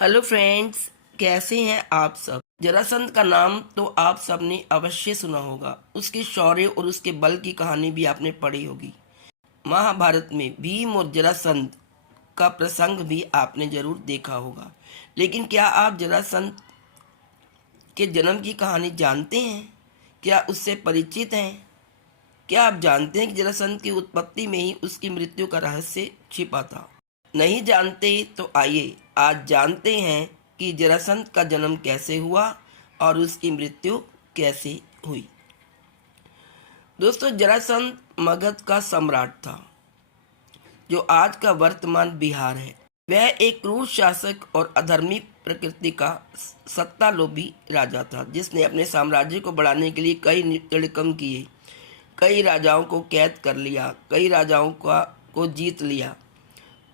Hello friends, कैसे हैं आप सब। जरासंध का नाम तो आप सब ने अवश्य सुना होगा। उसके शौर्य और उसके बल की कहानी भी आपने पढ़ी होगी। महाभारत में भीम और जरासंध का प्रसंग भी आपने जरूर देखा होगा। लेकिन क्या आप जरासंध के जन्म की कहानी जानते हैं? क्या उससे परिचित हैं? क्या आप जानते हैं कि जरासंध की उत्पत्ति में ही उसकी मृत्यु का रहस्य छिपा था? नहीं जानते तो आइए आज जानते हैं कि जरासंध का जन्म कैसे हुआ और उसकी मृत्यु कैसे हुई। दोस्तों, जरासंध मगध का सम्राट था जो आज का वर्तमान बिहार है। वह एक क्रूर शासक और अधर्मी प्रकृति का सत्तालोभी राजा था जिसने अपने साम्राज्य को बढ़ाने के लिए कई तड़कम किए, कई राजाओं को कैद कर लिया, कई राजाओं को जीत लिया।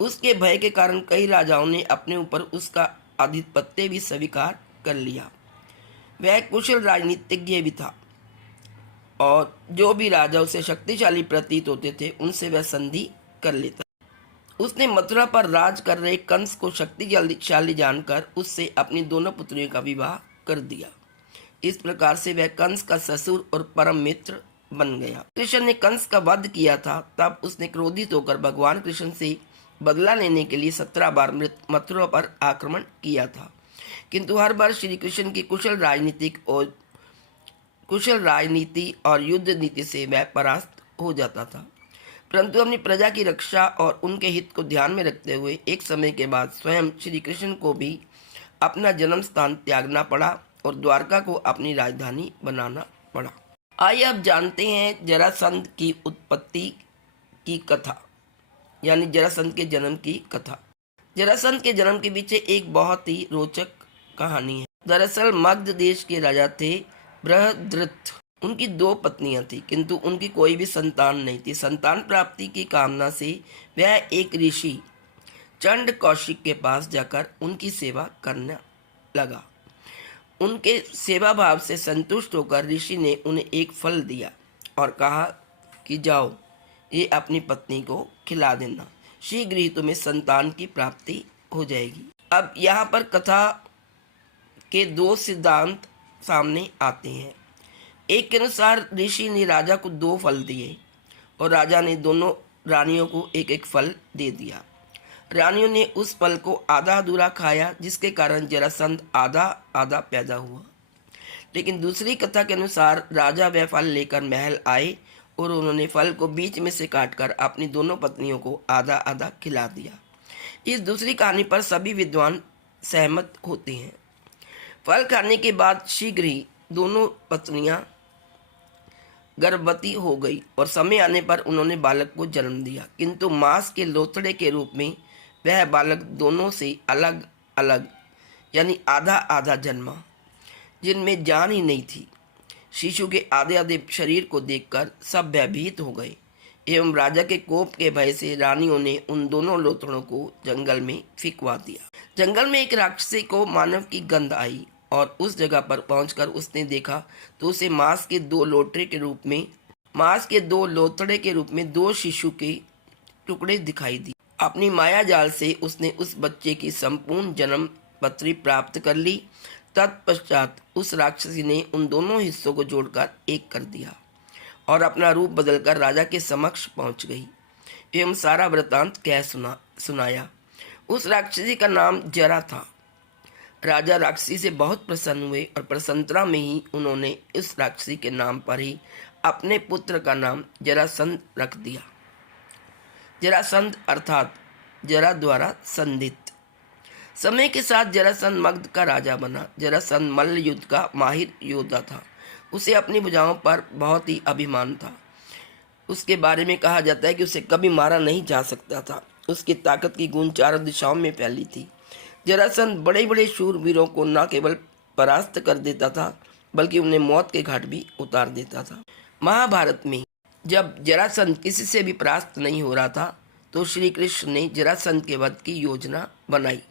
उसके भय के कारण कई राजाओं ने अपने ऊपर उसका आधिपत्य भी स्वीकार कर लिया। वह कुशल राजनीतिज्ञ भी था और जो भी राजा उसे शक्तिशाली प्रतीत होते थे उनसे वह संधि कर लेता। उसने मथुरा पर राज कर रहे कंस को शक्तिशाली जानकर उससे अपनी दोनों पुत्रियों का विवाह कर दिया। इस प्रकार से वह कंस का ससुर और परम मित्र बन गया। कृष्ण ने कंस का वध किया था, तब उसने क्रोधित होकर भगवान कृष्ण से बदला लेने के लिए 17 बार मथुरा पर आक्रमण किया था, किंतु हर बार श्री कृष्ण की कुशल राजनीति और युद्ध नीति से वह परास्त हो जाता था। परंतु अपनी प्रजा की रक्षा और उनके हित को ध्यान में रखते हुए एक समय के बाद स्वयं श्री कृष्ण को भी अपना जन्म स्थान त्यागना पड़ा और द्वारका को अपनी राजधानी बनाना पड़ा। आइए अब जानते हैं जरासंध की उत्पत्ति की कथा, यानी जरासंध के जन्म की कथा। जरासंध के जन्म के पीछे एक बहुत ही रोचक कहानी है। दरअसल मगध देश के राजा थे बृहद्रथ। उनकी 2 पत्नियां थी, किंतु उनकी कोई भी संतान नहीं थी। संतान प्राप्ति की कामना से वह एक ऋषि चंड कौशिक के पास जाकर उनकी सेवा करने लगा। उनके सेवा भाव से संतुष्ट होकर ऋषि ने उन्हें एक फल दिया और कहा कि जाओ, ये अपनी पत्नी को खिला देना, शीघ्र ही तुम्हें संतान की प्राप्ति हो जाएगी। अब यहाँ पर कथा के 2 सिद्धांत सामने आते हैं। एक के अनुसार ऋषि ने राजा को 2 फल दिए और राजा ने दोनों रानियों को एक एक फल दे दिया। रानियों ने उस फल को आधा अधूरा खाया, जिसके कारण जरासंध आधा आधा पैदा हुआ। लेकिन दूसरी कथा के अनुसार राजा वह फल लेकर महल आए और उन्होंने फल को बीच में से काटकर अपनी दोनों पत्नियों को आधा आधा खिला दिया। इस दूसरी कहानी पर सभी विद्वान सहमत होते हैं। फल खाने के बाद शीघ्र ही दोनों पत्नियां गर्भवती हो गई और समय आने पर उन्होंने बालक को जन्म दिया, किंतु मांस के लोथड़े के रूप में वह बालक दोनों से अलग अलग यानी आधा आधा जन्मा, जिनमें जान ही नहीं थी। शिशु के आधे आधे शरीर को देखकर सब भयभीत हो गए एवं राजा के कोप के भय से रानियों ने उन दोनों लोथड़ों को जंगल में फेंकवा दिया। जंगल में एक राक्षसी को मानव की गंध आई और उस जगह पर पहुंचकर उसने देखा तो उसे मांस के 2 लोथड़े के रूप में 2 शिशु के टुकड़े दिखाई दिए। अपनी माया जाल से उसने उस बच्चे की संपूर्ण जन्म पत्री प्राप्त कर ली। तत्पश्चात उस राक्षसी ने उन दोनों हिस्सों को जोड़कर एक कर दिया और अपना रूप बदलकर राजा के समक्ष पहुंच गई एवं सारा वृतांत कह सुनाया। उस राक्षसी का नाम जरा था। राजा राक्षसी से बहुत प्रसन्न हुए और प्रसन्नता में ही उन्होंने इस राक्षसी के नाम पर ही अपने पुत्र का नाम जरासंध रख दिया। जरासंध अर्थात जरा द्वारा संधित। समय के साथ जरासंध मगध का राजा बना। जरासंध मल्ल युद्ध का माहिर योद्धा था। उसे अपनी भुजाओं पर बहुत ही अभिमान था। उसके बारे में कहा जाता है कि उसे कभी मारा नहीं जा सकता था। उसकी ताकत की गूंज चारों दिशाओं में फैली थी। जरासंध बड़े बड़े शूरवीरों को न केवल परास्त कर देता था बल्कि उन्हें मौत के घाट भी उतार देता था। महाभारत में जब जरासंध किसी से भी परास्त नहीं हो रहा था तो श्री कृष्ण ने जरासंध के वध की योजना बनाई।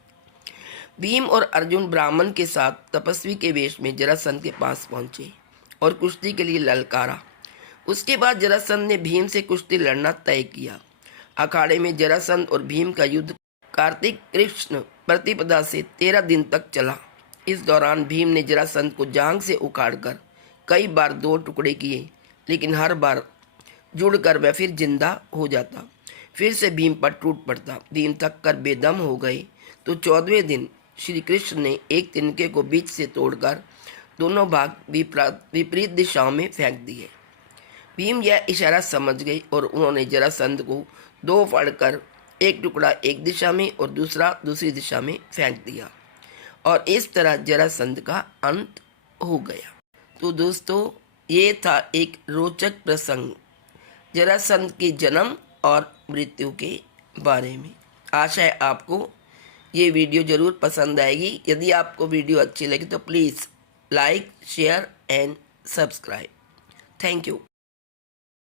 भीम और अर्जुन ब्राह्मण के साथ तपस्वी के वेश में जरासंध के पास पहुंचे और कुश्ती के लिए ललकारा। उसके बाद जरासंध ने भीम से कुश्ती लड़ना तय किया। अखाड़े में जरासंध और भीम का युद्ध कार्तिक कृष्ण प्रतिपदा से 13 दिन तक चला। इस दौरान भीम ने जरासंध को जांग से उखाड़कर कई बार 2 टुकड़े किए, लेकिन हर बार जुड़कर वह फिर जिंदा हो जाता। फिर से भीम पर टूट पड़ता। भीम थक कर बेदम हो गए तो 14वें दिन श्री कृष्ण ने एक तिनके को बीच से तोड़कर दोनों भाग विपरीत दिशाओं में फेंक दिए। भीम यह इशारा समझ गए और उन्होंने जरासंध को 2 फाड़कर एक टुकड़ा एक दिशा में और दूसरा दूसरी दिशा में फेंक दिया और इस तरह जरासंध का अंत हो गया। तो दोस्तों, ये था एक रोचक प्रसंग जरासंध के जन्म और मृत्यु के बारे में। आशा है आपको ये वीडियो ज़रूर पसंद आएगी। यदि आपको वीडियो अच्छी लगी तो please like, share and subscribe. Thank you.